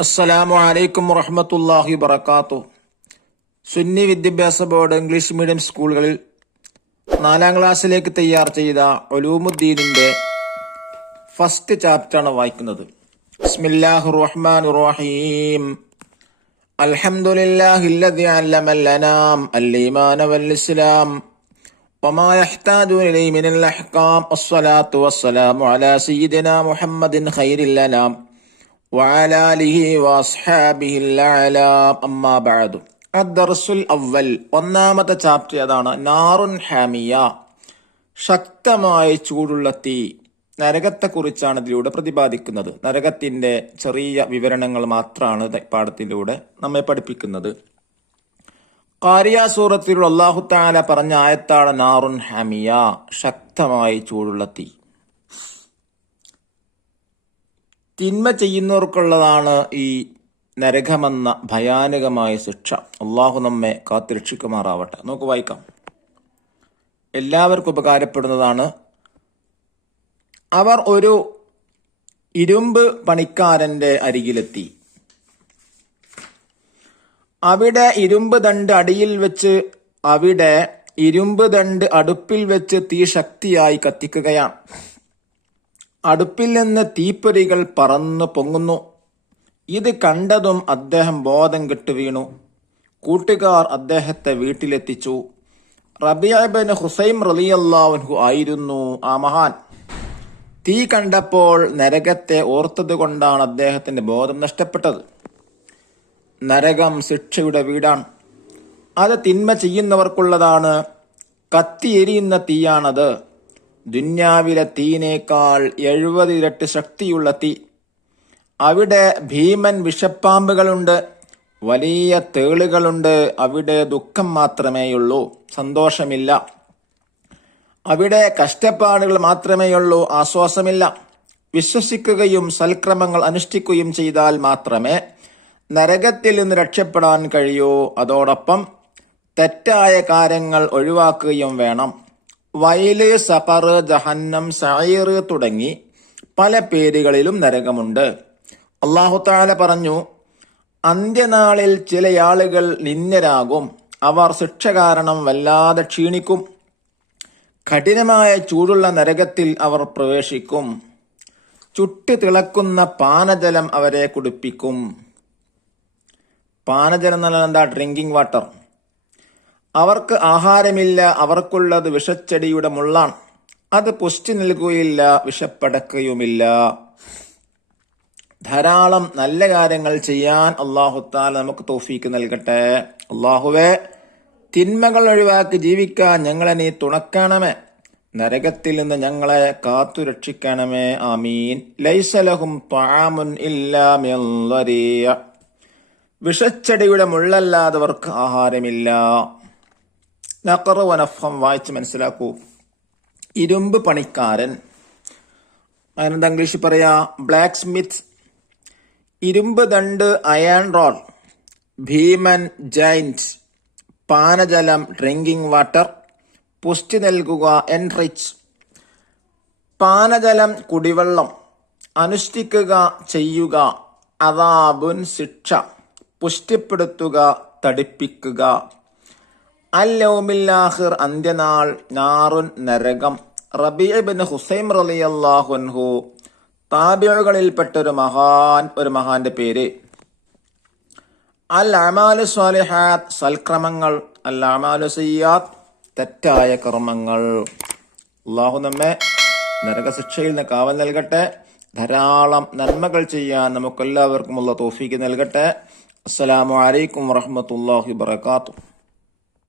അസ്സലാമു അലൈക്കും വറഹ്മത്തുള്ളാഹി വബറകാതുഹു. സുന്നി വിദ്യാഭ്യാസ ബോർഡ് ഇംഗ്ലീഷ് മീഡിയം സ്കൂളുകളിൽ 4ാം ക്ലാസ്സിലേക്ക് തയ്യാർ ചെയ്ത ഉലൂമുദ്ദീനിന്റെ ഫസ്റ്റ് ചാപ്റ്ററാണ് വായിക്കുന്നത്. ബിസ്മില്ലാഹിർ റഹ്മാനിർ റഹീം. അൽഹംദുലില്ലാഹില്ലദി അല്ലമൽ അനാം അൽ-ഈമാന വൽ-ഇസ്ലാം വമാ യഹ്താജു ഇലൈഹി മിനൽ അഹ്കാം. വസ്സലാത്തു വസ്സലാമു അലാ സയ്യിദിനാ മുഹമ്മദിൻ ഖൈറിൽ അനാം വഅലാ ആലിഹി വഅസ്ഹാബിഹിൽ അഅലാം. അമ്മാ ബഅദു. അദ്ദർസുൽ അവ്വൽ, ഒന്നാമത്തെ ചാപ്റ്റർ അതാണ്. നാറുൻ ഹാമിയ, ശക്തമായ ചൂടുള്ള തീ, നരകത്തെക്കുറിച്ചാണ് ഇതിലൂടെ പ്രതിപാദിക്കുന്നത്. നരകത്തിന്റെ ചെറിയ വിവരണങ്ങൾ മാത്രമാണ് പാഠത്തിലൂടെ നമ്മെ പഠിപ്പിക്കുന്നത്. ഖാരിയ സൂറത്തിലുള്ള അല്ലാഹു തആല പറഞ്ഞ ആയത്താണ് നാറുൻ ഹാമിയ, ശക്തമായ ചൂടുള്ള തീ. തിന്മ ചെയ്യുന്നവർക്കുള്ളതാണ് ഈ നരകമെന്ന ഭയാനകമായ ശിക്ഷ. അള്ളാഹു നമ്മെ കാത്തുരക്ഷിക്കുമാറാവട്ടെ. നമുക്ക് വായിക്കാം. എല്ലാവർക്കും ഉപകാരപ്പെടുന്നതാണ്. അവർ ഒരു ഇരുമ്പ് പണിക്കാരന്റെ അരികിലെത്തി. അവിടെ ഇരുമ്പ് ദണ്ട് അടുപ്പിൽ വെച്ച് തീ ശക്തിയായി കത്തിക്കുകയാണ്. അടുപ്പിൽ നിന്ന് തീപ്പൊരികൾ പറന്നു പൊങ്ങുന്നു. ഇത് കണ്ടതും അദ്ദേഹം ബോധം കെട്ടു വീണു. കൂട്ടുകാർ അദ്ദേഹത്തെ വീട്ടിലെത്തിച്ചു. റബീഅ ഇബ്നു ഹുസൈം റളിയല്ലാഹു അൻഹു ആയിരുന്നു ആ മഹാൻ. തീ കണ്ടപ്പോൾ നരകത്തെ ഓർത്തത് കൊണ്ടാണ് അദ്ദേഹത്തിന്റെ ബോധം നഷ്ടപ്പെട്ടത്. നരകം ശിക്ഷയുടെ വീടാണ്. അത് തിന്മ ചെയ്യുന്നവർക്കുള്ളതാണ്. കത്തിയെരിയുന്ന തീയാണത്. ദുന്യാവിലെ തീനേക്കാൾ 70 ഇരട്ടി ശക്തിയുള്ള തീ. അവിടെ ഭീമൻ വിഷപ്പാമ്പുകളുണ്ട്, വലിയ തേളുകളുണ്ട്. അവിടെ ദുഃഖം മാത്രമേയുള്ളൂ, സന്തോഷമില്ല. അവിടെ കഷ്ടപ്പാടുകൾ മാത്രമേയുള്ളൂ, ആശ്വാസമില്ല. വിശ്വസിക്കുകയും സൽക്രമങ്ങൾ അനുഷ്ഠിക്കുകയും ചെയ്താൽ മാത്രമേ നരകത്തിൽ നിന്ന് രക്ഷപ്പെടാൻ കഴിയൂ. അതോടൊപ്പം തെറ്റായ കാര്യങ്ങൾ ഒഴിവാക്കുകയും വേണം. വയല്, സഖർ, ജഹന്നം, സഈർ തുടങ്ങി പല പേരുകളിലും നരകമുണ്ട്. അല്ലാഹു തആല പറഞ്ഞു, അന്ത്യനാളിൽ ചില ആളുകൾ നിന്ദ്യരാകും. അവർ ശിക്ഷ കാരണം വല്ലാതെ ക്ഷീണിക്കും. കഠിനമായ ചൂടുള്ള നരകത്തിൽ അവർ പ്രവേശിക്കും. ചുട്ടു തിളക്കുന്ന പാനജലം അവരെ കുടിപ്പിക്കും. പാനജലം എന്നാൽ എന്താ? Drinking water. അവർക്ക് ആഹാരമില്ല. അവർക്കുള്ളത് വിഷച്ചെടിയുടെ മുള്ളാണ്. അത് പുഷ്ടി നൽകുകയില്ല, വിഷപ്പടക്കുകയുമില്ല. ധാരാളം നല്ല കാര്യങ്ങൾ ചെയ്യാൻ അല്ലാഹു തആല നമുക്ക് തൗഫീക്ക് നൽകട്ടെ. അല്ലാഹുവേ, തിന്മകൾ ഒഴിവാക്കി ജീവിക്കാൻ ഞങ്ങളെ നീ തുണക്കണമേ. നരകത്തിൽ നിന്ന് ഞങ്ങളെ കാത്തു രക്ഷിക്കണമേ. ആമീൻ. ലൈസ ലഹും തആമുൻ ഇല്ലാ മിൻ ളരീയ, വിഷച്ചെടിയുടെ മുള്ളല്ലാത്തവർക്ക് ആഹാരമില്ല. നഖറ വനഫം വായിച്ച് മനസ്സിലാക്കൂ. ഇരുമ്പ് പണിക്കാരൻ, അതിനെന്താ ഇംഗ്ലീഷിൽ പറയാ? Black smith. ഇരുമ്പ് ദണ്ട്, അയൺ റോഡ്. ഭീമൻ, ജൈന്റ്. പാനജലം, ഡ്രിങ്കിങ് വാട്ടർ. പുഷ്ടി നൽകുക, എൻറിച്ച്. പാനജലം, കുടിവെള്ളം. അനുഷ്ഠിക്കുക, ചെയ്യുക. അദാബുൻ, ശിക്ഷ. പുഷ്ടിപ്പെടുത്തുക, തടിപ്പിക്കുക. അൽ-യൗമിൽ ആഖിർ, അന്ത്യനാൾ. നാറുൻ, നരകം. റബീഅ ഇബ്നു ഹുസൈം റളിയല്ലാഹു അൻഹു താബിഉകളിൽപ്പെട്ട ഒരു മഹാന്റെ പേര്. അൽ അമാലു സ്വാലിഹാത്ത്, സൽക്രമങ്ങൾ. അൽ അമാലു സയ്യാത്ത്, തെറ്റായ കർമ്മങ്ങൾ. അല്ലാഹു നമ്മെ നരകശിക്ഷയിൽ നിന്ന് കാവൽ നൽകട്ടെ. ധാരാളം നന്മകൾ ചെയ്യാൻ നമുക്കെല്ലാവർക്കും ഉള്ള തൗഫീക്ക് നൽകട്ടെ. അസ്സലാമു അലൈക്കും വറഹ്മത്തുള്ളാഹി വബറകാതുഹു.